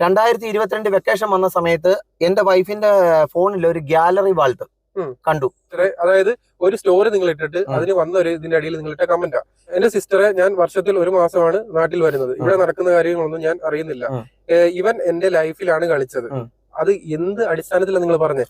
2022 vacation വന്ന സമയത്ത് എന്റെ വൈഫിന്റെ ഫോണിൽ ഒരു ഗാലറി വാൾട്ട് കണ്ടു. അതായത് ഒരു സ്റ്റോറി നിങ്ങൾ ഇട്ടിട്ട് അതിന് വന്ന ഒരു ഇതിന്റെ അടിയിൽ നിങ്ങൾ ഇട്ട കമന്റാ. എന്റെ സിസ്റ്ററെ ഞാൻ വർഷത്തിൽ 1 മാസമാണ് നാട്ടിൽ വരുന്നത്. ഇവിടെ നടക്കുന്ന കാര്യങ്ങളൊന്നും ഞാൻ അറിയുന്നില്ല. ഇവൻ എന്റെ ലൈഫിലാണ് കളിച്ചത്. അത് എന്ത് അടിസ്ഥാനത്തിലാണ് നിങ്ങൾ പറഞ്ഞത്?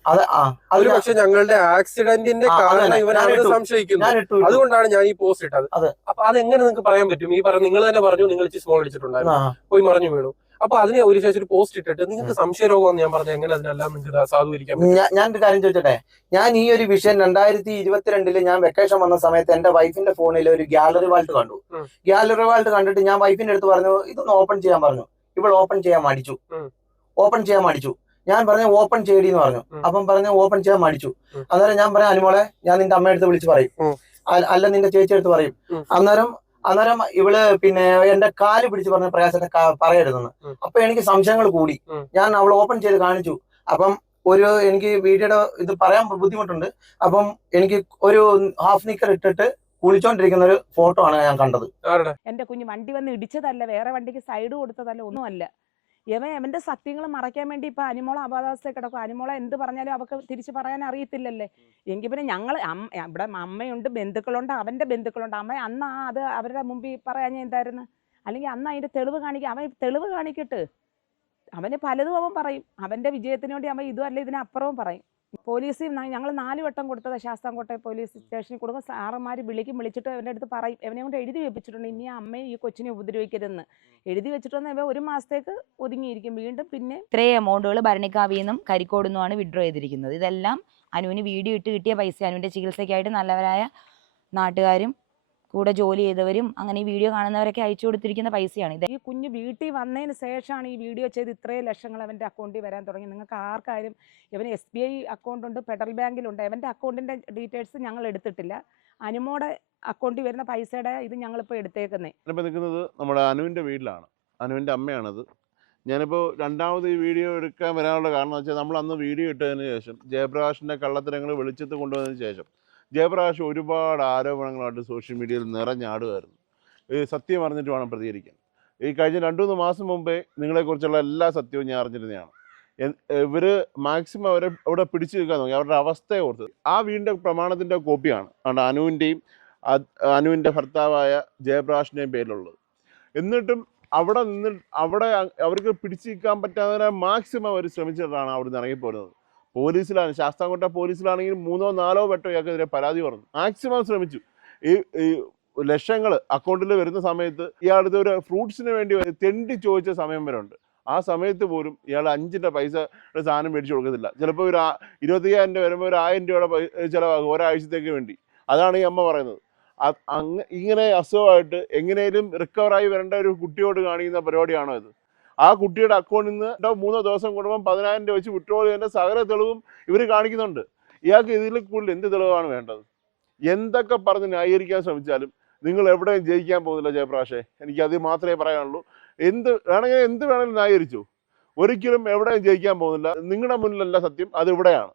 ഒരു പക്ഷെ ഞങ്ങളുടെ ആക്സിഡന്റിന്റെ കാരണം ഇവരാണെന്ന് സംശയിക്കുന്നു. അതുകൊണ്ടാണ് ഞാൻ ഈ പോസ്റ്റ് ഇട്ടത്. അപ്പൊ അതെങ്ങനെ നിങ്ങൾക്ക് പറയാൻ പറ്റും? ഈ നിങ്ങൾ തന്നെ പറഞ്ഞു നിങ്ങൾ സ്മോൾ അടിച്ചിട്ടുണ്ടായിരുന്നു, പോയി മറിഞ്ഞു വീണു. അപ്പൊ അതിനെ ഒരു ശേഷം ഒരു പോസ്റ്റ് ഇട്ടിട്ട് നിങ്ങൾക്ക് സംശയരോഗം ഞാൻ പറഞ്ഞു എങ്ങനെ അതിനെല്ലാം നിങ്ങൾക്ക് സാധൂകരിക്കാൻ പറ്റും? ഞാനൊരു കാര്യം ചോദിച്ചോട്ടെ, ഞാൻ ഈ ഒരു വിഷയം 2022 ഞാൻ വെക്കേഷൻ വന്ന സമയത്ത് എന്റെ വൈഫിന്റെ ഫോണിൽ ഒരു ഗാലറി വാൾട്ട് കണ്ടു. ഗാലറി വാൾട്ട് കണ്ടിട്ട് ഞാൻ വൈഫിന്റെ അടുത്ത് പറഞ്ഞു ഇതൊന്ന് ഓപ്പൺ ചെയ്യാൻ പറഞ്ഞു. ഇവൾ ഓപ്പൺ ചെയ്യാൻ മടിച്ചു. ഞാൻ പറഞ്ഞു ഓപ്പൺ ചെയ്യടി എന്ന് പറഞ്ഞു. അപ്പം പറഞ്ഞു ഓപ്പൺ ചെയ്യാൻ മടിച്ചു. അന്നേരം ഞാൻ പറയാം അനുമോളെ ഞാൻ നിന്റെ അമ്മയടുത്ത് വിളിച്ച് പറയും, അല്ല നിന്റെ ചേച്ചി അടുത്ത് പറയും. അന്നേരം ഇവള് പിന്നെ എന്റെ കാല് പിടിച്ച് പറഞ്ഞ പ്രയാസത്തെ പറയരുതെന്ന്. അപ്പൊ എനിക്ക് സംശയങ്ങൾ കൂടി. ഞാൻ അവൾ ഓപ്പൺ ചെയ്ത് കാണിച്ചു. അപ്പം എനിക്ക് വീഡിയോയുടെ ഇത് പറയാൻ ബുദ്ധിമുട്ടുണ്ട്. അപ്പം എനിക്ക് ഒരു ഹാഫ് നിക്കർ ഇട്ടിട്ട് കുളിച്ചോണ്ടിരിക്കുന്ന ഒരു ഫോട്ടോ ആണ് ഞാൻ കണ്ടത്. എന്റെ കുഞ്ഞ് വണ്ടി വന്ന് ഇടിച്ചതല്ല, വേറെ വണ്ടിക്ക് സൈഡ് കൊടുത്തതല്ല, ഒന്നുമല്ല. അവന്റെ സത്യങ്ങൾ മറയ്ക്കാൻ വേണ്ടി ഇപ്പൊ അനുമോളെ അബോധാവസ്ഥ കിടക്കും. അനുമോളെ എന്ത് പറഞ്ഞാലും അവർക്ക് തിരിച്ചു പറയാൻ അറിയത്തില്ലല്ലേ. എങ്കിൽ പിന്നെ ഞങ്ങൾ ഇവിടെ അമ്മയുണ്ട്, ബന്ധുക്കളുണ്ട്, അവന്റെ ബന്ധുക്കളുണ്ട്. അമ്മ അന്ന് അത് അവരുടെ മുമ്പിൽ പറയാൻ എന്തായിരുന്നു? അല്ലെങ്കിൽ അന്ന് അതിന്റെ തെളിവ് കാണിക്കുക. അവൻ തെളിവ് കാണിക്കട്ടെ. അവന് പലതും അവൻ പറയും. അവന്റെ വിജയത്തിന് വേണ്ടി അവൻ ഇതും അല്ല ഇതിനപ്പുറവും പറയും. പോലീസ് ഞങ്ങൾ 4 വട്ടം കൊടുത്തത് ശാസ്താംകോട്ട പോലീസ് സ്റ്റേഷനിൽ കൊടുക്കും. സാറന്മാർ വിളിച്ചിട്ട് അവൻ്റെ അടുത്ത് പറയും. അവനെ കൊണ്ട് എഴുതി വെപ്പിച്ചിട്ടുണ്ട് ഇനി അമ്മയെ ഈ കൊച്ചിനെ ഉപദ്രവിക്കരുതെന്ന് എഴുതി വെച്ചിട്ട് ഇവ 1 മാസത്തേക്ക് ഒതുങ്ങിയിരിക്കും. വീണ്ടും പിന്നെ ഇത്രയും എമൗണ്ടുകൾ ഭരണിക്കാവിൽ നിന്നും കരിക്കോട് നിന്നുമാണ് വിഡ്രോ ചെയ്തിരിക്കുന്നത്. ഇതെല്ലാം അനുവിന് വീഡിയോ ഇട്ട് കിട്ടിയ പൈസ, അനുവിൻ്റെ ചികിത്സയ്ക്കായിട്ട് നല്ലവരായ നാട്ടുകാരും കൂടെ ജോലി ചെയ്തവരും അങ്ങനെ ഈ വീഡിയോ കാണുന്നവരൊക്കെ അയച്ചു കൊടുത്തിരിക്കുന്ന പൈസയാണ്. ഇത് ഈ കുഞ്ഞ് വീട്ടിൽ വന്നതിന് ശേഷമാണ് ഈ വീഡിയോ ചെയ്ത് ഇത്രയും ലക്ഷങ്ങൾ അവൻ്റെ അക്കൗണ്ടിൽ വരാൻ തുടങ്ങി. നിങ്ങൾക്ക് ആർക്കായാലും ഇവന് SBI അക്കൗണ്ട് ഉണ്ട്, ഫെഡറൽ ബാങ്കിലുണ്ട്. അവൻ്റെ അക്കൗണ്ടിൻ്റെ ഡീറ്റെയിൽസ് ഞങ്ങൾ എടുത്തിട്ടില്ല. അനുമോടെ അക്കൗണ്ടിൽ വരുന്ന പൈസയുടെ ഇത് ഞങ്ങളിപ്പോൾ എടുത്തേക്കുന്നത്. ഞാനിപ്പോൾ നിൽക്കുന്നത് നമ്മുടെ അനുവിൻ്റെ വീട്ടിലാണ്. അനുവിൻ്റെ അമ്മയാണത്. ഞാനിപ്പോൾ രണ്ടാമത് ഈ വീഡിയോ എടുക്കാൻ വരാനുള്ള കാരണം വെച്ചാൽ നമ്മൾ അന്ന് വീഡിയോ ഇട്ടതിന് ശേഷം ജയപ്രകാശിൻ്റെ കള്ളത്തരങ്ങൾ വെളിച്ചത്ത് കൊണ്ടുവന്നതിന് ശേഷം ജയപ്രകാശ് ഒരുപാട് ആരോപണങ്ങളായിട്ട് സോഷ്യൽ മീഡിയയിൽ നിറഞ്ഞാടുമായിരുന്നു. സത്യം അറിഞ്ഞിട്ട് വേണം പ്രതികരിക്കാൻ. ഈ കഴിഞ്ഞ 2-3 മാസം മുമ്പേ നിങ്ങളെക്കുറിച്ചുള്ള എല്ലാ സത്യവും ഞാൻ അറിഞ്ഞിരുന്നതാണ്. ഇവർ മാക്സിമം അവരെ അവിടെ പിടിച്ചു നിൽക്കാൻ നോക്കി, അവരുടെ അവസ്ഥയെ ഓർത്ത്. ആ വീടിൻ്റെ പ്രമാണത്തിൻ്റെ കോപ്പിയാണ് അനുവിൻ്റെയും അനുവിൻ്റെ ഭർത്താവായ ജയപ്രകാശിൻ്റെയും പേരിലുള്ളത്. എന്നിട്ടും അവിടെ അവർക്ക് പിടിച്ചു നിൽക്കാൻ പറ്റാതെ മാക്സിമം അവർ ശ്രമിച്ചിട്ടാണ് അവിടെ നിന്ന് ഇറങ്ങിപ്പോരുന്നത്. പോലീസിലാണ്, ശാസ്താംകോട്ട പോലീസിലാണെങ്കിൽ 3-4 വട്ടം ഇയാൾക്കെതിരെ പരാതി പറഞ്ഞു. മാക്സിമം ശ്രമിച്ചു. ഈ ലക്ഷങ്ങൾ അക്കൗണ്ടിൽ വരുന്ന സമയത്ത് ഇയാളുടെ ഒരു ഫ്രൂട്ട്സിന് വേണ്ടി തെണ്ടി ചോദിച്ച സമയം വരെ ഉണ്ട്. ആ സമയത്ത് പോലും ഇയാൾ 5 പൈസയുടെ സാധനം മേടിച്ചു കൊടുക്കത്തില്ല. ചിലപ്പോൾ ഒരു 25,000 രൂപ വരുമ്പോൾ ഒരു 1000 രൂപയുടെ ചിലവാകും ഒരാഴ്ചത്തേക്ക് വേണ്ടി. അതാണ് ഈ അമ്മ പറയുന്നത്. ഇങ്ങനെ അസുഖമായിട്ട് എങ്ങനെയും റിക്കവറായി വരേണ്ട ഒരു കുട്ടിയോട് കാണിക്കുന്ന പരിപാടിയാണോ ഇത്? ആ കുട്ടിയുടെ അക്കൗണ്ടിൽ നിന്ന് 3 ദിവസം കൂടുമ്പോൾ 10,000 രൂപ വെച്ച് വിഡ്രോ ചെയ്തതിൻ്റെ സകല തെളിവും ഇവർ കാണിക്കുന്നുണ്ട്. ഇയാൾക്ക് ഇതിൽ കൂടുതൽ എന്ത് തെളിവാണ് വേണ്ടത്? എന്തൊക്കെ പറഞ്ഞ് ന്യായീകരിക്കാൻ ശ്രമിച്ചാലും നിങ്ങൾ എവിടെയും ജയിക്കാൻ പോകുന്നില്ല ജയപ്രകാശേ. എനിക്കത് മാത്രമേ പറയാനുള്ളൂ. എന്ത് വേണമെങ്കിലും ന്യായീകരിച്ചു, ഒരിക്കലും എവിടെയും ജയിക്കാൻ പോകുന്നില്ല. നിങ്ങളുടെ മുന്നിലല്ല സത്യം, അത് ഇവിടെയാണ്.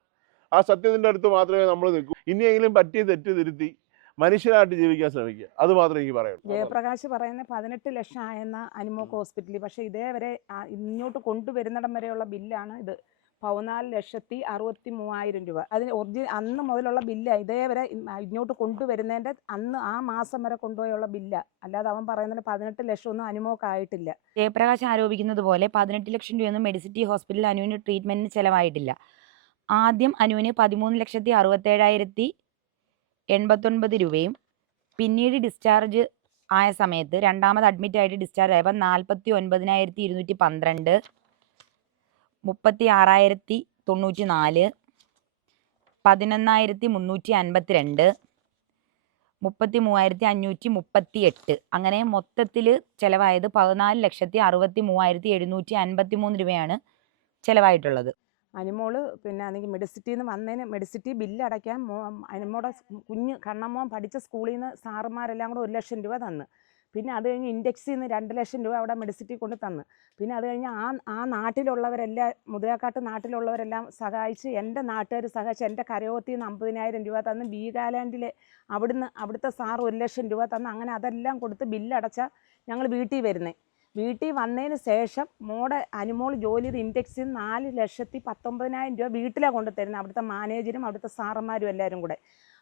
ആ സത്യത്തിൻ്റെ അടുത്ത് മാത്രമേ നമ്മൾ നിൽക്കൂ. ഇനിയെങ്കിലും പറ്റിയ തെറ്റ് തിരുത്തി മനുഷ്യനായിട്ട് ജീവിക്കാൻ ശ്രമിക്കുക. അത് മാത്രമേ എനിക്ക് പറയാം. ജയപ്രകാശ് പറയുന്നത് 18 ലക്ഷം ആയെന്ന അനുമോക്ക് ഹോസ്പിറ്റലിൽ. പക്ഷേ ഇതേവരെ ഇങ്ങോട്ട് കൊണ്ടുവരുന്നിടം വരെയുള്ള ബില്ലാണ് ഇത്. 14,63,000 രൂപ. അതിന് അന്ന് മുതലുള്ള ബില്ല്. ഇതേവരെ ഇങ്ങോട്ട് കൊണ്ടുവരുന്നതിൻ്റെ അന്ന് ആ മാസം വരെ കൊണ്ടുപോയുള്ള ബില്ല. അല്ലാതെ അവൻ പറയുന്നതിന് 18 ലക്ഷം ഒന്നും അനുമോക്കായിട്ടില്ല. ജയപ്രകാശ് ആരോപിക്കുന്നത് പോലെ 18 ലക്ഷം രൂപയൊന്നും മെഡിസിറ്റി ഹോസ്പിറ്റലിൽ അനുവിന് ട്രീറ്റ്മെൻറ്റിന് ചിലവായിട്ടില്ല. ആദ്യം അനുവിന് 13,67,089 രൂപയും പിന്നീട് ഡിസ്ചാർജ് ആയ സമയത്ത് രണ്ടാമത് അഡ്മിറ്റായിട്ട് ഡിസ്ചാർജ് ആയപ്പോൾ 49,212, 36,094, 11,352, 33,538. അങ്ങനെ മൊത്തത്തിൽ ചിലവായത് 14,63,753 രൂപയാണ് ചിലവായിട്ടുള്ളത്. അനുമോള് പിന്നെ അല്ലെങ്കിൽ മെഡിസിറ്റിയിൽ നിന്ന് വന്നതിന് മെഡിസിറ്റി ബില്ല് അടയ്ക്കാൻ അനുമോടെ കുഞ്ഞ് കണ്ണമ്മോൻ പഠിച്ച സ്കൂളിൽ നിന്ന് സാറുമാരെല്ലാം കൂടെ 1 ലക്ഷം രൂപ തന്ന്. പിന്നെ അത് കഴിഞ്ഞ് ഇൻഡെക്സിൽ നിന്ന് 2 ലക്ഷം രൂപ അവിടെ മെഡിസിറ്റി കൊണ്ട് തന്ന്. പിന്നെ അത് കഴിഞ്ഞ് ആ നാട്ടിലുള്ളവരെല്ലാം മുതലാക്കാട്ട് നാട്ടിലുള്ളവരെല്ലാം സഹായിച്ച്, എൻ്റെ നാട്ടുകാർ സഹായിച്ച് എൻ്റെ കരയോത്തിൽ നിന്ന് 50,000 രൂപ തന്ന്. വീഗാലാൻഡിലെ അവിടുത്തെ സാറ് 1 ലക്ഷം രൂപ തന്ന്. അങ്ങനെ അതെല്ലാം കൊടുത്ത് ബില്ലടച്ചാൽ ഞങ്ങൾ വീട്ടിൽ വരുന്നത്. വീട്ടിൽ വന്നതിന് ശേഷം അനുമോൾ ജോലി ചെയ്ത് ഇൻഡെക്സിൽ 4,19,000 രൂപ വീട്ടിലാണ് കൊണ്ട് തരുന്നത്, അവിടുത്തെ മാനേജരും അവിടുത്തെ സാറന്മാരും എല്ലാവരും കൂടെ.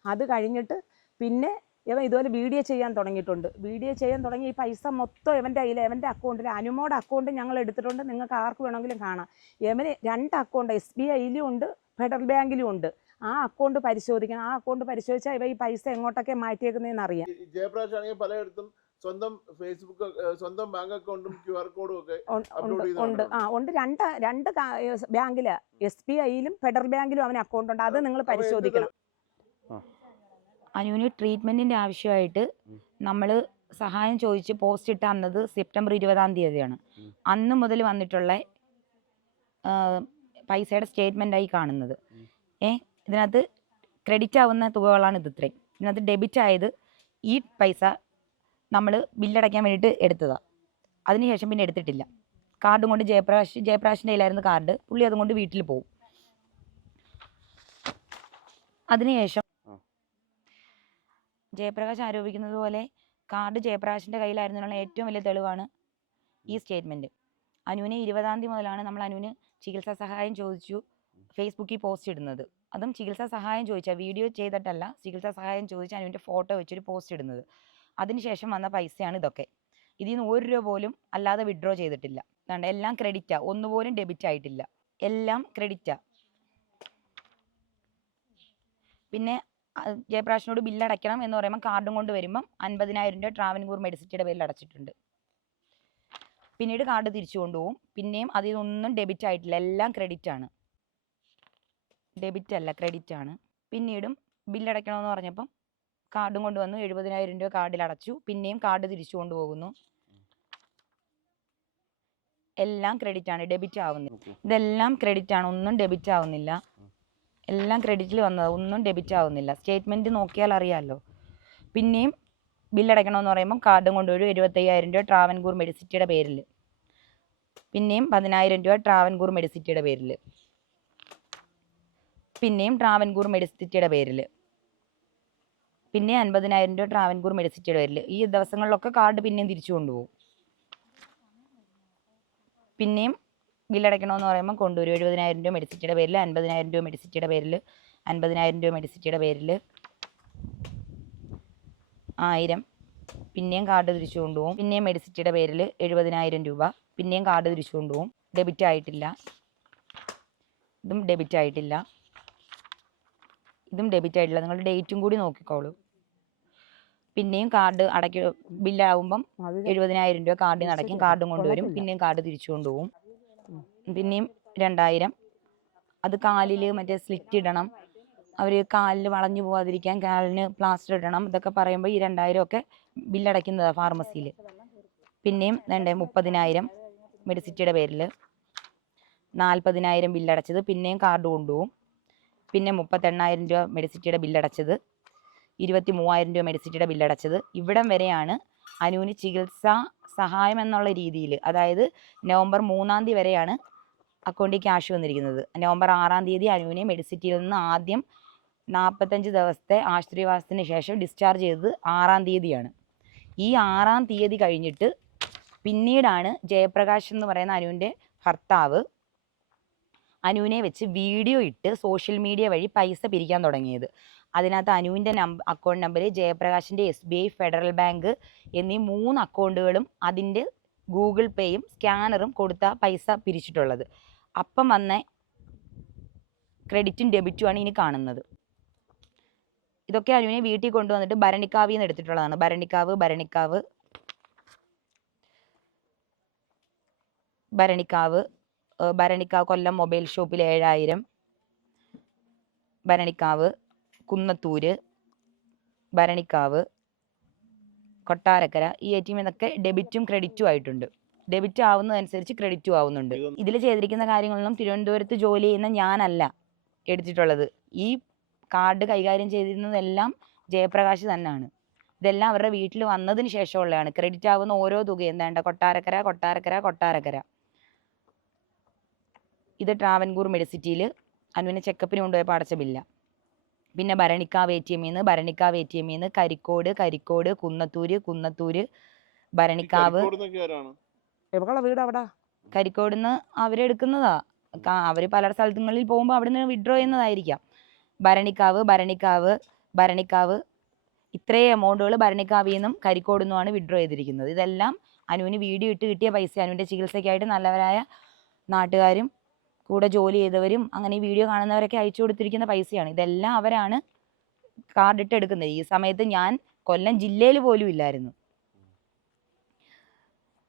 അത് കഴിഞ്ഞിട്ട് പിന്നെ ഇവൻ ഇതുപോലെ വീഡിയോ ചെയ്യാൻ തുടങ്ങിയിട്ടുണ്ട്. വീഡിയോ ചെയ്യാൻ തുടങ്ങി ഈ പൈസ മൊത്തം ഇവൻ്റെ കയ്യിൽ, ഇവൻ്റെ അക്കൗണ്ടിൽ, അനുമോടെ അക്കൗണ്ട് ഞങ്ങൾ എടുത്തിട്ടുണ്ട്, നിങ്ങൾക്ക് ആർക്ക് വേണമെങ്കിലും കാണാം. ഇവന് 2 അക്കൗണ്ട് SBIയിലും ഉണ്ട്, ഫെഡറൽ ബാങ്കിലും ഉണ്ട്. ആ അക്കൗണ്ട് പരിശോധിക്കണം. ആ അക്കൗണ്ട് പരിശോധിച്ചാൽ ഇവ ഈ പൈസ എങ്ങോട്ടൊക്കെ മാറ്റിയേക്കുന്നതെന്ന് അറിയാം. ജയപ്രകാശ് ആണെങ്കിൽ പലയിടത്തും സ്വന്തം ഫേസ്ബുക്ക്, സ്വന്തം ബാങ്ക് അക്കൗണ്ടും QR കോഡും ഒക്കെ ഉണ്ട്. ഉണ്ട്. രണ്ട് ബാങ്കില്, SBIയിലും ഫെഡറൽ ബാങ്കിലും അവന് അക്കൗണ്ട് ഉണ്ട്. അത് നിങ്ങൾ പരിശോധിക്കണം. അനുവിന് ട്രീറ്റ്മെന്റിന്റെ ആവശ്യമായിട്ട് നമ്മൾ സഹായം ചോദിച്ച് പോസ്റ്റ് ഇട്ട അന്നത് സെപ്റ്റംബർ 20-ാം തീയതിയാണ്. അന്ന് മുതൽ വന്നിട്ടുള്ള പൈസയുടെ സ്റ്റേറ്റ്മെന്റായി കാണുന്നത്. ഇതിനകത്ത് ക്രെഡിറ്റ് ആവുന്ന തുകകളാണ് ഇത് ഇത്രയും. ഇതിനകത്ത് ഡെബിറ്റ് ആയത് ഈ പൈസ നമ്മൾ ബില്ലടയ്ക്കാൻ വേണ്ടിയിട്ട് എടുത്തതാണ്. അതിനുശേഷം പിന്നെ എടുത്തിട്ടില്ല. കാർഡും കൊണ്ട് ജയപ്രകാശിൻ്റെ കയ്യിലായിരുന്നു കാർഡ്. പുള്ളി അതുകൊണ്ട് വീട്ടിൽ പോകും. അതിനുശേഷം ജയപ്രകാശ് ആരോപിക്കുന്നത് പോലെ കാർഡ് ജയപ്രകാശിൻ്റെ കയ്യിലായിരുന്നുള്ള ഏറ്റവും വലിയ തെളിവാണ് ഈ സ്റ്റേറ്റ്മെൻറ്റ്. അനുവിനെ 20-ാം തീയതി മുതലാണ് നമ്മൾ അനുവിന് ചികിത്സാ സഹായം ചോദിച്ചു ഫേസ്ബുക്കിൽ പോസ്റ്റ് ഇടുന്നത്. അതും ചികിത്സാ സഹായം ചോദിച്ചാൽ, വീഡിയോ ചെയ്തിട്ടല്ല, ചികിത്സാ സഹായം ചോദിച്ച് അനുവിൻ്റെ ഫോട്ടോ വെച്ചൊരു പോസ്റ്റ് ഇടുന്നത്. അതിനുശേഷം വന്ന പൈസയാണ് ഇതൊക്കെ. ഇതിൽ നിന്ന് 1 രൂപ പോലും അല്ലാതെ വിഡ്രോ ചെയ്തിട്ടില്ല. അതുകൊണ്ട് എല്ലാം ക്രെഡിറ്റാണ്, ഒന്നുപോലും ഡെബിറ്റ് ആയിട്ടില്ല, എല്ലാം ക്രെഡിറ്റാണ്. പിന്നെ ജയപ്രകാശിനോട് ബില്ലടയ്ക്കണം എന്ന് പറയുമ്പോൾ കാർഡും കൊണ്ട് വരുമ്പം 50,000 രൂപ ട്രാവൻകൂർ മെഡിസിറ്റിയുടെ പേരിൽ അടച്ചിട്ടുണ്ട്. പിന്നീട് കാർഡ് തിരിച്ചു കൊണ്ടുപോകും. പിന്നെയും അതിൽ നിന്നൊന്നും ഡെബിറ്റ് ആയിട്ടില്ല, എല്ലാം ക്രെഡിറ്റ് ആണ്, ഡെബിറ്റ് അല്ല ക്രെഡിറ്റ് ആണ്. പിന്നീടും ബില്ലടയ്ക്കണമെന്ന് പറഞ്ഞപ്പം കാർഡും കൊണ്ടുവന്നു, 70,000 രൂപ കാർഡിൽ അടച്ചു. പിന്നെയും കാർഡ് തിരിച്ചു കൊണ്ടുപോകുന്നു, എല്ലാം ക്രെഡിറ്റ് ആണ്, ഡെബിറ്റ് ആവുന്നില്ല. ഇതെല്ലാം ക്രെഡിറ്റ് ആണ്, ഒന്നും ഡെബിറ്റ് ആവുന്നില്ല. എല്ലാം ക്രെഡിറ്റിൽ വന്നത്, ഒന്നും ഡെബിറ്റ് ആവുന്നില്ല. സ്റ്റേറ്റ്മെൻറ്റ് നോക്കിയാൽ അറിയാമല്ലോ. പിന്നെയും ബില്ലടയ്ക്കണമെന്ന് പറയുമ്പം കാർഡും കൊണ്ടുപോയി 75,000 രൂപ ട്രാവൻകൂർ മെഡിസിറ്റിയുടെ പേരിൽ, പിന്നെയും 10,000 രൂപ ട്രാവൻകൂർ മെഡിസിറ്റിയുടെ പേരിൽ, പിന്നെയും ട്രാവൻകൂർ മെഡിസിറ്റിയുടെ പേരിൽ, പിന്നെ 50,000 രൂപ ട്രാവൻകൂർ മെഡിസിറ്റിയുടെ പേരിൽ. ഈ ദിവസങ്ങളിലൊക്കെ കാർഡ് പിന്നെയും തിരിച്ചു കൊണ്ടുപോകും. പിന്നെയും ബില്ലടയ്ക്കണമെന്ന് പറയുമ്പോൾ കൊണ്ടുവരും 70,000 രൂപ മെഡിസിറ്റിയുടെ പേരിൽ, 50,000 രൂപ മെഡിസിറ്റിയുടെ പേരിൽ, 50,000 രൂപ മെഡിസിറ്റിയുടെ പേരിൽ, 1000. പിന്നെയും കാർഡ് തിരിച്ചു കൊണ്ടുപോകും. പിന്നെയും മെഡിസിറ്റിയുടെ പേരിൽ 70,000 രൂപ, പിന്നെയും കാർഡ് തിരിച്ചു കൊണ്ടുപോകും. ഡെബിറ്റ് ആയിട്ടില്ല, ഇതും ഡെബിറ്റ് ആയിട്ടില്ല, ഇതും ഡെബിറ്റ് ആയിട്ടില്ല. നിങ്ങൾ ഡേറ്റും കൂടി നോക്കിക്കോളൂ. പിന്നെയും കാർഡ് ബില്ലാവുമ്പം 70,000 രൂപ കാർഡിൽ അടയ്ക്കും, കാർഡും കൊണ്ടുവരും. പിന്നെയും കാർഡ് തിരിച്ചു കൊണ്ടുപോകും. പിന്നെയും 2,000. അത് കാലിൽ മറ്റേ സ്ലിറ്റ് ഇടണം, അവർ കാലിൽ വളഞ്ഞു പോകാതിരിക്കാൻ കാലിന് പ്ലാസ്റ്റർ ഇടണം. ഇതൊക്കെ പറയുമ്പോൾ ഈ 2,000 ഒക്കെ ബില്ലടയ്ക്കുന്നതാണ് ഫാർമസിയിൽ. പിന്നെയും 30,000 മെഡിസിറ്റിയുടെ പേരിൽ, 40,000 ബില്ലടച്ചത്. പിന്നെയും കാർഡ് കൊണ്ടുപോകും. പിന്നെ 38,000 രൂപ മെഡിസിറ്റിയുടെ ബില്ലടച്ചത്, 23,000 രൂപ മെഡിസിറ്റിയുടെ ബില്ലടച്ചത്. ഇവിടം വരെയാണ് അനുവിന് ചികിത്സാ സഹായം എന്നുള്ള രീതിയിൽ. അതായത് നവംബർ 3-ാം തീയതി വരെയാണ് അക്കൗണ്ടിൽ ക്യാഷ് വന്നിരിക്കുന്നത്. നവംബർ 6-ാം തീയതി അനുവിനെ മെഡിസിറ്റിയിൽ നിന്ന് ആദ്യം 45 ദിവസത്തെ ആശുപത്രിവാസത്തിന് ശേഷം ഡിസ്ചാർജ് ചെയ്തത് 6-ാം തീയതിയാണ്. ഈ 6-ാം തീയതി കഴിഞ്ഞിട്ട് പിന്നീടാണ് ജയപ്രകാശ് എന്ന് പറയുന്ന അനുവിൻ്റെ ഭർത്താവ് അനുവിനെ വെച്ച് വീഡിയോ ഇട്ട് സോഷ്യൽ മീഡിയ വഴി പൈസ പിരിക്കാൻ തുടങ്ങിയത്. അതിനകത്ത് അനുവിൻ്റെ അക്കൗണ്ട് നമ്പർ, ജയപ്രകാശിൻ്റെ SBI, ഫെഡറൽ ബാങ്ക് എന്നീ 3 അക്കൗണ്ടുകളും അതിൻ്റെ ഗൂഗിൾ പേയും സ്കാനറും കൊടുത്ത പൈസ പിരിച്ചിട്ടുള്ളത്. അപ്പം വന്ന ക്രെഡിറ്റും ഡെബിറ്റുമാണ് ഇനി കാണുന്നത്. ഇതൊക്കെ അനുവിനെ വീട്ടിൽ കൊണ്ടുവന്നിട്ട് ഭരണിക്കാവിൽ നിന്ന് എടുത്തിട്ടുള്ളതാണ്. ഭരണിക്കാവ് കൊല്ലം മൊബൈൽ ഷോപ്പിൽ 7,000, ഭരണിക്കാവ് കുന്നത്തൂര്, ഭരണിക്കാവ്, കൊട്ടാരക്കര, ഈ ATM എന്നൊക്കെ ഡെബിറ്റും ക്രെഡിറ്റും ആയിട്ടുണ്ട്. ഡെബിറ്റ് ആവുന്നതനുസരിച്ച് ക്രെഡിറ്റും ആവുന്നുണ്ട്. ഇതിൽ ചെയ്തിരിക്കുന്ന കാര്യങ്ങളൊന്നും തിരുവനന്തപുരത്ത് ജോലി ചെയ്യുന്ന ഞാനല്ല എടുത്തിട്ടുള്ളത്. ഈ കാർഡ് കൈകാര്യം ചെയ്തിരുന്നതെല്ലാം ജയപ്രകാശ് തന്നെയാണ്. ഇതെല്ലാം അവരുടെ വീട്ടിൽ വന്നതിന് ശേഷമുള്ളതാണ്. ക്രെഡിറ്റ് ആവുന്ന ഓരോ തുകയും എന്താണ്ട് കൊട്ടാരക്കര. ഇത് ട്രാവൻകൂർ മെഡിസിറ്റിയിൽ അനുവിനെ ചെക്കപ്പിന് കൊണ്ടുപോയപ്പോൾ അടച്ച ബില്ല. പിന്നെ ഭരണിക്കാവ് ATM നിന്ന് കരിക്കോട്, കുന്നത്തൂര്, ഭരണിക്കാവ്. എവിടെ വീട് അവിടെ? കരിക്കോടുന്ന് അവരെടുക്കുന്നതാ. അവര് പല സ്ഥലങ്ങളിൽ പോകുമ്പോൾ അവിടുന്ന് വിഡ്രോ ചെയ്യുന്നതായിരിക്കാം. ഭരണിക്കാവ് ഇത്രയും എമൗണ്ടുകൾ ഭരണിക്കാവിൽ നിന്നും കരിക്കോട് നിന്നുമാണ് വിഡ്രോ ചെയ്തിരിക്കുന്നത്. ഇതെല്ലാം അനുവിന് വീഡിയോ ഇട്ട് കിട്ടിയ പൈസ, അനുവിൻ്റെ ചികിത്സയ്ക്കായിട്ട് നല്ലവരായ നാട്ടുകാരും കൂടെ ജോലി ചെയ്തവരും അങ്ങനെ ഈ വീഡിയോ കാണുന്നവരൊക്കെ അയച്ചു കൊടുത്തിരിക്കുന്ന പൈസയാണ്. ഇതെല്ലാം അവരാണ് കാർഡിട്ട് എടുക്കുന്നത്. ഈ സമയത്ത് ഞാൻ കൊല്ലം ജില്ലയിൽ പോലും ഇല്ലായിരുന്നു.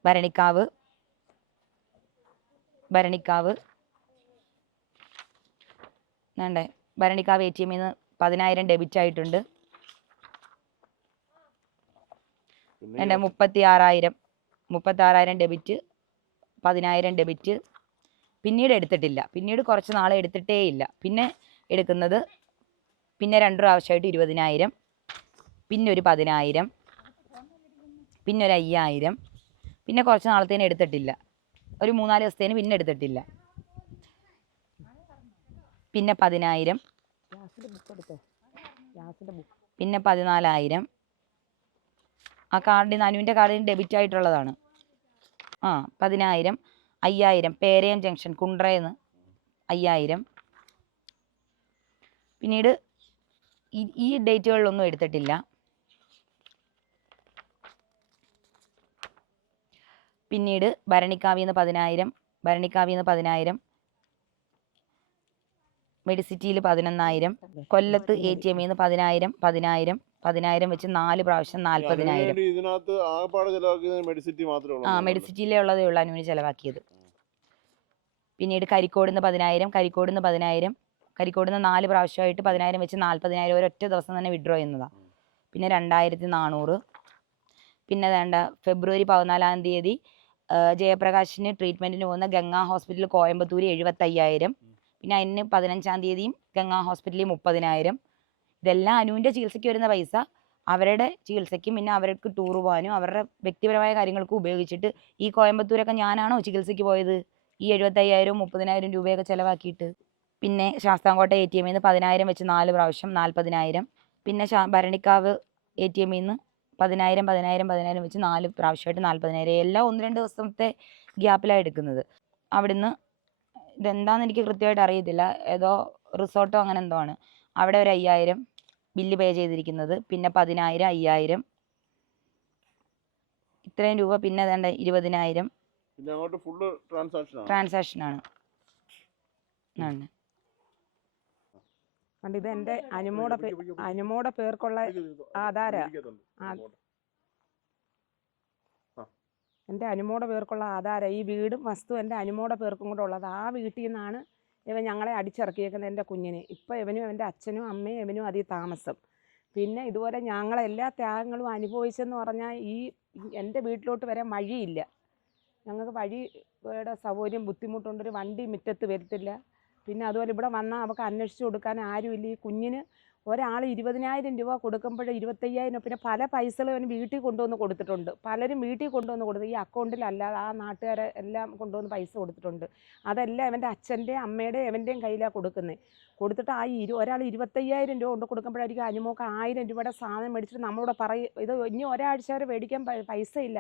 ഭരണിക്കാവ് വേണ്ടേ, ഭരണിക്കാവ് ATM ന്ന് 10,000 ഡെബിറ്റ് ആയിട്ടുണ്ട്. എൻ്റെ 36,000 ഡെബിറ്റ്, 10,000 ഡെബിറ്റ്. പിന്നീട് എടുത്തിട്ടില്ല, പിന്നീട് കുറച്ച് നാളെ എടുത്തിട്ടേ ഇല്ല. പിന്നെ എടുക്കുന്നത് പിന്നെ 2 പ്രാവശ്യമായിട്ട് 20,000, പിന്നെ ഒരു 10,000, പിന്നെ ഒരു 5,000, പിന്നെ കുറച്ച് നാളത്തേന് എടുത്തിട്ടില്ല. ഒരു 3-4 ദിവസത്തേന് പിന്നെ എടുത്തിട്ടില്ല. പിന്നെ 10,000, പിന്നെ 14,000. ആ കാർഡിൽ അനുവിൻ്റെ കാർഡിന് ഡെബിറ്റ് ആയിട്ടുള്ളതാണ്. 10,000, 5,000 പേരയം ജംഗ്ഷൻ കുണ്ട്രയെന്ന് 5,000. പിന്നീട് ഈ ഡേറ്റുകളിലൊന്നും എടുത്തിട്ടില്ല. പിന്നീട് ഭരണിക്കാവിൽ നിന്ന് 10,000, മെഡിസിറ്റിയിൽ 11,000, കൊല്ലത്ത് ATM ന്ന് 10,000 വെച്ച് 4 പ്രാവശ്യം 40,000. ഇതിനകത്ത് ആകപ്പാടെ ചെലവാക്കിയത് മെഡിസിറ്റി മാത്രമേ ഉള്ളൂ. മെഡിസിറ്റിയിലേ ഉള്ളതേ ഉള്ളൂ അനുവിന് ചിലവാക്കിയത്. പിന്നീട് കരിക്കോട് നിന്ന് 10,000, കരിക്കോട് നിന്ന് 4 പ്രാവശ്യമായിട്ട് 10,000 വെച്ച് 40,000 ഒരൊറ്റ ദിവസം തന്നെ വിഡ്രോ ചെയ്യുന്നതാണ്. പിന്നെ 2,400. പിന്നെ വേണ്ട ഫെബ്രുവരി 14-ാം തീയതി ജയപ്രകാശിന് ട്രീറ്റ്മെൻറ്റിന് പോകുന്ന ഗംഗാ ഹോസ്പിറ്റൽ കോയമ്പത്തൂർ 75,000. പിന്നെ അതിന് 15-ാം തീയതിയും ഗംഗാ ഹോസ്പിറ്റലിൽ 30,000. ഇതെല്ലാം അനുവിൻ്റെ ചികിത്സയ്ക്ക് വരുന്ന പൈസ അവരുടെ ചികിത്സയ്ക്കും പിന്നെ അവർക്ക് ടൂർ പോകാനും അവരുടെ വ്യക്തിപരമായ കാര്യങ്ങൾക്കും ഉപയോഗിച്ചിട്ട്. ഈ കോയമ്പത്തൂരൊക്കെ ഞാനാണോ ചികിത്സയ്ക്ക് പോയത് ഈ 75,000 30,000 രൂപയൊക്കെ ചിലവാക്കിയിട്ട്? പിന്നെ ശാസ്താംകോട്ട ATM ന്ന് 10,000 വെച്ച് 4 പ്രാവശ്യം 40,000. പിന്നെ ഭരണിക്കാവ് ATM ന്ന് 10,000 വെച്ച് 4 പ്രാവശ്യമായിട്ട് 40,000. എല്ലാം 1-2 ദിവസത്തെ ഗ്യാപ്പിലാണ് എടുക്കുന്നത്. അവിടുന്ന് ഇതെന്താണെന്ന് എനിക്ക് കൃത്യമായിട്ട് അറിയത്തില്ല, ഏതോ റിസോർട്ടോ അങ്ങനെ എന്തോ ആണ്. അവിടെ ഒരു 5,000 ബില്ല് പേ ചെയ്തിരിക്കുന്നത്. പിന്നെ 10,000, 5,000 ഇത്രയും രൂപ. പിന്നെ വേണ്ട 20,000 ട്രാൻസാക്ഷനാണ്. കണ്ട് ഇത് എൻ്റെ അനുമോടെ പേർക്കുള്ള ആധാര. എൻ്റെ അനുമോടെ പേർക്കുള്ള ആധാരം. ഈ വീടും വസ്തു എൻ്റെ അനുമോടെ പേർക്കും കൂടെ ഉള്ളത്. ആ വീട്ടിൽ നിന്നാണ് ഇവൻ ഞങ്ങളെ അടിച്ചിറക്കിയേക്കുന്നത് എൻ്റെ കുഞ്ഞിനെ. ഇപ്പം ഇവനും എൻ്റെ അച്ഛനും അമ്മയും ഇവനും അതിൽ താമസം. പിന്നെ ഇതുപോലെ ഞങ്ങളെല്ലാ ത്യാഗങ്ങളും അനുഭവിച്ചെന്ന് പറഞ്ഞാൽ എൻ്റെ വീട്ടിലോട്ട് വരാൻ വഴിയില്ല. ഞങ്ങൾക്ക് വഴിയുടെ സൗകര്യം ബുദ്ധിമുട്ടുണ്ട്. ഒരു വണ്ടി മുറ്റത്ത് വരത്തില്ല. പിന്നെ അതുപോലെ ഇവിടെ വന്നാൽ അവർക്ക് അന്വേഷിച്ച് കൊടുക്കാൻ ആരുമില്ല. ഈ കുഞ്ഞിന് ഒരാൾ 20,000 രൂപ കൊടുക്കുമ്പോൾ 25,000 പിന്നെ പല പൈസകളും അവന് വീട്ടിൽ കൊണ്ടുവന്ന് കൊടുത്തിട്ടുണ്ട്. പലരും വീട്ടിൽ കൊണ്ടുവന്ന് കൊടുത്തു. ഈ അക്കൗണ്ടിലല്ലാതെ ആ നാട്ടുകാരെ എല്ലാം കൊണ്ടുവന്ന് പൈസ കൊടുത്തിട്ടുണ്ട്. അതെല്ലാം അവൻ്റെ അച്ഛൻ്റെയും അമ്മയുടെയും എവൻ്റെയും കയ്യിലാണ് കൊടുക്കുന്നത്. കൊടുത്തിട്ട് ഒരാൾ 25,000 രൂപ കൊണ്ട് കൊടുക്കുമ്പോഴായിരിക്കും അനുമോക്ക് 1,000 രൂപയുടെ സാധനം മേടിച്ചിട്ട് നമ്മളോട് പറയും ഇത് ഇനി ഒരാഴ്ച വരെ മേടിക്കാൻ പൈസ ഇല്ല,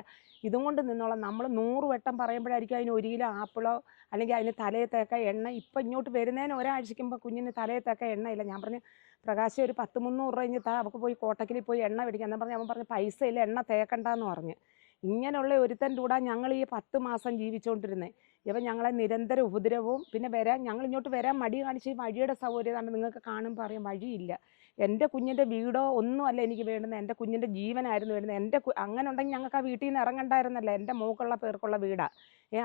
ഇതും കൊണ്ട് നിന്നോളാം. നമ്മൾ 100 വട്ടം പറയുമ്പോഴായിരിക്കും അതിന് 1 കിലോ ആപ്പിളോ അല്ലെങ്കിൽ അതിന് തലയിൽ തേക്ക എണ്ണ. ഇപ്പം ഇങ്ങോട്ട് വരുന്നതിന് ഒരാഴ്ചയ്ക്ക് മുമ്പ് കുഞ്ഞിന് തലയിൽ തേക്ക എണ്ണയില്ല. ഞാൻ പറഞ്ഞു പ്രകാശം ഒരു 100-300 രൂപ കഴിഞ്ഞ് അവൾക്ക് പോയി കോട്ടക്കിൽ പോയി എണ്ണ മേടിക്കാൻ. എന്ന് പറഞ്ഞ് അവൻ പറഞ്ഞു പൈസ ഇല്ല, എണ്ണ തേക്കണ്ടെന്ന് പറഞ്ഞ്. ഇങ്ങനെയുള്ള ഒരുത്തൻ്റെ കൂടെ ഞങ്ങൾ ഈ 10 മാസം ജീവിച്ചുകൊണ്ടിരുന്നത്. ഇവൻ ഞങ്ങളെ നിരന്തര ഉപദ്രവവും പിന്നെ ഞങ്ങൾ ഇങ്ങോട്ട് വരാൻ മടി കാണിച്ച് വഴിയുടെ സൗകര്യം നിങ്ങൾക്ക് കാണുമ്പോൾ അറിയാം വഴിയില്ല. എൻ്റെ കുഞ്ഞിൻ്റെ വീടോ ഒന്നുമല്ല എനിക്ക് വേണ്ടുന്നത്, എൻ്റെ കുഞ്ഞിൻ്റെ ജീവനായിരുന്നു വേണ്ടുന്നത്. അങ്ങനെ ഉണ്ടെങ്കിൽ ഞങ്ങൾക്ക് ആ വീട്ടിൽ നിന്ന് ഇറങ്ങണ്ടായിരുന്നല്ലോ. എൻ്റെ മോക്കുള്ള പേർക്കുള്ള വീടാണ്.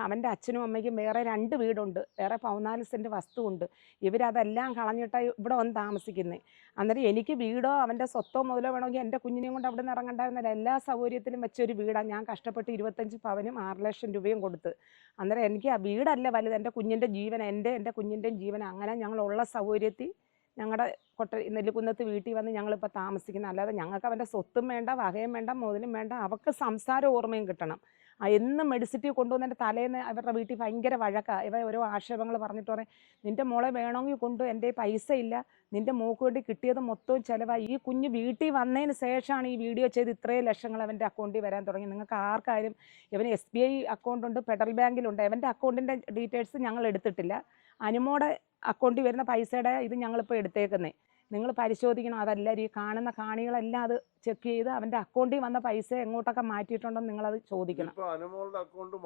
അവൻ്റെ അച്ഛനും അമ്മയ്ക്കും വേറെ 2 വീടുണ്ട്, വേറെ 14 സെൻറ്റ് വസ്തുവുണ്ട്. ഇവരതെല്ലാം കളഞ്ഞിട്ടാണ് ഇവിടെ വന്ന് താമസിക്കുന്നത്. അന്നേരം എനിക്ക് വീടോ അവൻ്റെ സ്വത്തോ മുതലോ വേണമെങ്കിൽ എൻ്റെ കുഞ്ഞിനെയും കൊണ്ട് അവിടെ നിന്ന് ഇറങ്ങണ്ടായിരുന്നല്ലോ. എല്ലാ സൗകര്യത്തിലും വെച്ചൊരു വീടാണ്. ഞാൻ കഷ്ടപ്പെട്ട് 25 പവനും 6 ലക്ഷം രൂപയും കൊടുത്ത്. അന്നേരം എനിക്ക് ആ വീടല്ല വലുത്, എൻ്റെ കുഞ്ഞിൻ്റെ ജീവൻ, എൻ്റെ കുഞ്ഞിൻ്റെയും ജീവൻ. അങ്ങനെ ഞങ്ങളുള്ള സൗകര്യത്തിൽ ഞങ്ങളുടെ നെല്ലിക്കുന്നത്ത് വീട്ടിൽ വന്ന് ഞങ്ങളിപ്പോൾ താമസിക്കുന്നത്. അല്ലാതെ ഞങ്ങൾക്ക് അവൻ്റെ സ്വത്തും വേണ്ട, വകയും വേണ്ട, മുതലും വേണ്ട. അവൾക്ക് സംസാര ഓർമ്മയും കിട്ടണം. എന്നും മെഡിസിറ്റി കൊണ്ടുവന്നതിൻ്റെ തലേന്ന് അവരുടെ വീട്ടിൽ ഭയങ്കര വഴക്കാണ്. ഇവ ഓരോ ആക്ഷേപങ്ങൾ പറഞ്ഞിട്ട് പറയും, നിൻ്റെ മോളെ വേണമെങ്കിൽ കൊണ്ടു, എൻ്റെ പൈസ ഇല്ല, നിൻ്റെ മോക്ക് വേണ്ടി കിട്ടിയത് മൊത്തവും ചിലവായി. ഈ കുഞ്ഞ് വീട്ടിൽ വന്നതിന് ശേഷമാണ് ഈ വീഡിയോ ചെയ്ത് ഇത്രയും ലക്ഷങ്ങൾ അവൻ്റെ അക്കൗണ്ടിൽ വരാൻ തുടങ്ങി. നിങ്ങൾക്ക് ആർക്കായാലും ഇവന് SBI അക്കൗണ്ടുണ്ട്, ഫെഡറൽ ബാങ്കിലുണ്ട്. അവൻ്റെ അക്കൗണ്ടിൻ്റെ ഡീറ്റെയിൽസ് ഞങ്ങൾ എടുത്തിട്ടില്ല. അനുമോടെ അക്കൗണ്ടിൽ വരുന്ന പൈസയുടെ ഇത് ഞങ്ങളിപ്പോൾ എടുത്തേക്കുന്നത്. നിങ്ങൾ പരിശോധിക്കണം. അതെല്ലാവരും ഈ കാണുന്ന കാണികളെല്ലാം അത് ചെക്ക് ചെയ്ത് അവൻ്റെ അക്കൗണ്ടിൽ വന്ന പൈസ എങ്ങോട്ടൊക്കെ മാറ്റിയിട്ടുണ്ടെന്ന് നിങ്ങളത് ചോദിക്കണം. അനുമോളുടെ അക്കൗണ്ട്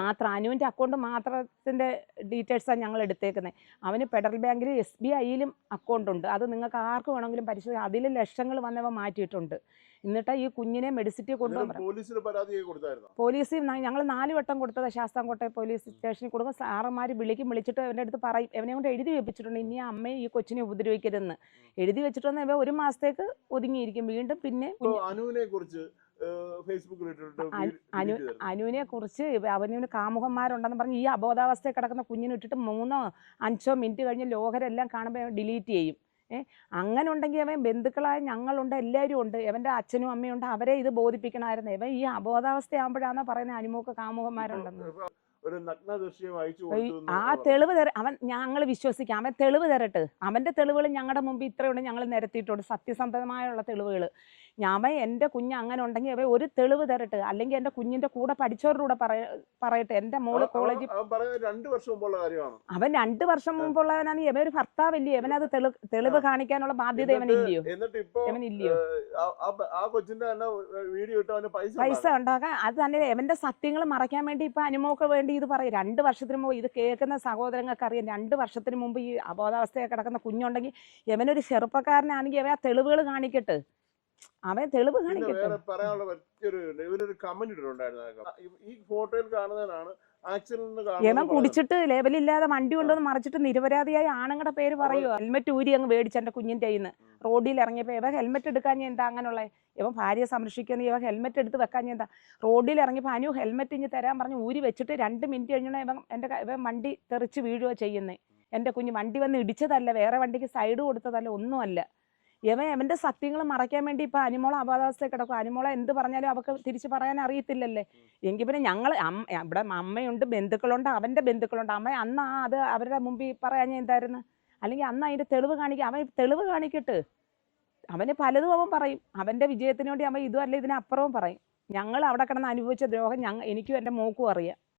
മാത്രം അനുവിൻ്റെ അക്കൗണ്ട് മാത്രത്തിൻ്റെ ഡീറ്റെയിൽസാണ് ഞങ്ങൾ എടുത്തേക്കുന്നത്. അവന് ഫെഡറൽ ബാങ്കിൽ SBIയിലും അക്കൗണ്ട് ഉണ്ട്. അത് നിങ്ങൾക്ക് ആർക്ക് വേണമെങ്കിലും പരിശോധിക്കാം. അതിൽ ലക്ഷങ്ങൾ വന്നവ മാറ്റിയിട്ടുണ്ട്. എന്നിട്ട് ഈ കുഞ്ഞിനെ മെഡിസിറ്റി കൊണ്ടുപോകാൻ പോലീസിൽ ഞങ്ങൾ 4 വട്ടം കൊടുത്തത്. ശാസ്താംകോട്ടെ പോലീസ് സ്റ്റേഷനിൽ കൊടുക്കും. സാറന്മാർ വിളിച്ചിട്ട് അവൻ്റെ അടുത്ത് പറയും, അവനെ കൊണ്ട് എഴുതി വെപ്പിച്ചിട്ടുണ്ട്, ഇനി അമ്മയെ ഈ കൊച്ചിനെ ഉപദ്രവിക്കരുതെന്ന് എഴുതി വെച്ചിട്ട് വന്നാൽ ഇവ 1 മാസത്തേക്ക് ഒതുങ്ങിയിരിക്കും. വീണ്ടും പിന്നെ അനുവിനെ കുറിച്ച് അവനു കാമുകന്മാരുണ്ടെന്ന് പറഞ്ഞ് ഈ അബോധാവസ്ഥയിൽ കിടക്കുന്ന കുഞ്ഞിനെ ഇട്ടിട്ട് 3-5 മിനിറ്റ് കഴിഞ്ഞ് ലോകരെല്ലാം കാണുമ്പോൾ ഡിലീറ്റ് ചെയ്യും. അങ്ങനെ ഉണ്ടെങ്കിൽ അവൻ ബന്ധുക്കളായ ഞങ്ങളുണ്ട്, എല്ലാവരും ഉണ്ട്, അവൻ്റെ അച്ഛനും അമ്മയും ഉണ്ട്. അവരെ ഇത് ബോധിപ്പിക്കണമായിരുന്നു. ഇവൻ ഈ അബോധാവസ്ഥയാകുമ്പോഴാണ് പറയുന്നത് അനുമോക്ക് കാമുകന്മാരുണ്ടെന്ന്. ആ തെളിവ് അവൻ ഞങ്ങൾ വിശ്വസിക്കാം. അവൻ തെളിവ് തരട്ടെ. അവൻ്റെ തെളിവുകൾ ഞങ്ങളുടെ മുമ്പിൽ ഇത്രയുണ്ട്, ഞങ്ങൾ നിരത്തിയിട്ടുണ്ട്, സത്യസന്ധമായുള്ള തെളിവുകൾ. ഞാൻ എൻ്റെ കുഞ്ഞ് അങ്ങനെ ഉണ്ടെങ്കിൽ അവ ഒരു തെളിവ് തരട്ടെ. അല്ലെങ്കിൽ എൻ്റെ കുഞ്ഞിൻ്റെ കൂടെ പഠിച്ചവരുടെ പറയട്ടെ. എൻ്റെ മോള് കോളേജിൽ അവൻ 2 വർഷം മുമ്പുള്ളവനാണ്. ഇവൻ ഒരു ഭർത്താവില്ലേ, അവനത് തെളിവ് കാണിക്കാനുള്ള ബാധ്യത ഇവനില്ലയോ? ഇവനില്ലയോ പൈസ ഉണ്ടാക്കാൻ? അത് തന്നെ എവൻ്റെ സത്യങ്ങൾ മറയ്ക്കാൻ വേണ്ടി ഇപ്പൊ അനുമോക്ക് വേണ്ടി ഇത് പറയും. 2 വർഷത്തിന് മുമ്പ് ഇത് കേൾക്കുന്ന സഹോദരങ്ങൾക്ക് അറിയാം. 2 വർഷത്തിന് മുമ്പ് ഈ അബോധാവസ്ഥയിൽ കിടക്കുന്ന കുഞ്ഞുണ്ടെങ്കിൽ ഇവനൊരു ചെറുപ്പക്കാരനാണെങ്കിൽ അവൻ ആ തെളിവുകൾ കാണിക്കട്ടെ. അവൻ തെളിവ് കാണിക്കട്ടെ. യമൻ കുടിച്ചിട്ട് ലെവലില്ലാതെ വണ്ടി കൊണ്ടുവന്ന് മറിച്ചിട്ട് നിരപരാധിയായ ആണുങ്ങളുടെ പേര് പറയുമോ? ഹെൽമെറ്റ് ഊരി അങ്ങ് മേടിച്ച് എൻ്റെ കുഞ്ഞിൻ്റെ കയ്യിൽ നിന്ന് റോഡിൽ ഇറങ്ങിയപ്പോൾ ഇവ ഹെൽമെറ്റ് എടുക്കാൻ എന്താ അങ്ങനെയുള്ള? ഇവൻ ഭാര്യയെ സംരക്ഷിക്കുന്ന ഇവ ഹെൽമെറ്റ് എടുത്ത് വെക്കാൻ എന്താ? റോഡിൽ ഇറങ്ങിയപ്പോൾ അനു ഹെൽമെറ്റ് ഇഞ്ഞ് തരാൻ പറഞ്ഞ് ഊരി വെച്ചിട്ട് 2 മിനിറ്റ് കഴിഞ്ഞാൽ ഇവൻ വണ്ടി തെറിച്ച് വീഴുകയോ ചെയ്യുന്നത്. എൻ്റെ കുഞ്ഞ് വണ്ടി വന്ന് ഇടിച്ചതല്ല, വേറെ വണ്ടിക്ക് സൈഡ് കൊടുത്തതല്ല, ഒന്നുമല്ല. അവൻ്റെ സത്യങ്ങൾ മറയ്ക്കാൻ വേണ്ടി ഇപ്പം അനുമോളെ അബോധാവസ്ഥയിൽ കിടക്കും. അനുമോളെ എന്ത് പറഞ്ഞാലും അവൾക്ക് തിരിച്ച് പറയാൻ അറിയത്തില്ലല്ലേ. എങ്കിൽ പിന്നെ ഞങ്ങൾ ഇവിടെ അമ്മയുണ്ട്, ബന്ധുക്കളുണ്ട്, അവൻ്റെ ബന്ധുക്കളുണ്ട്. അമ്മ അന്ന് അത് അവരുടെ മുമ്പിൽ പറയാൻ എന്തായിരുന്നു? അല്ലെങ്കിൽ അന്ന് അതിൻ്റെ തെളിവ് കാണിക്കുക. അവൻ തെളിവ് കാണിക്കട്ടെ. അവന് പലതും അവൻ പറയും. അവൻ്റെ വിജയത്തിന് വേണ്ടി അവൻ ഇതും അല്ല ഇതിനപ്പുറവും പറയും. ഞങ്ങൾ അവിടെ കിടന്ന് അനുഭവിച്ച ദ്രോഹം എനിക്കും എൻ്റെ മോക്കും അറിയാം.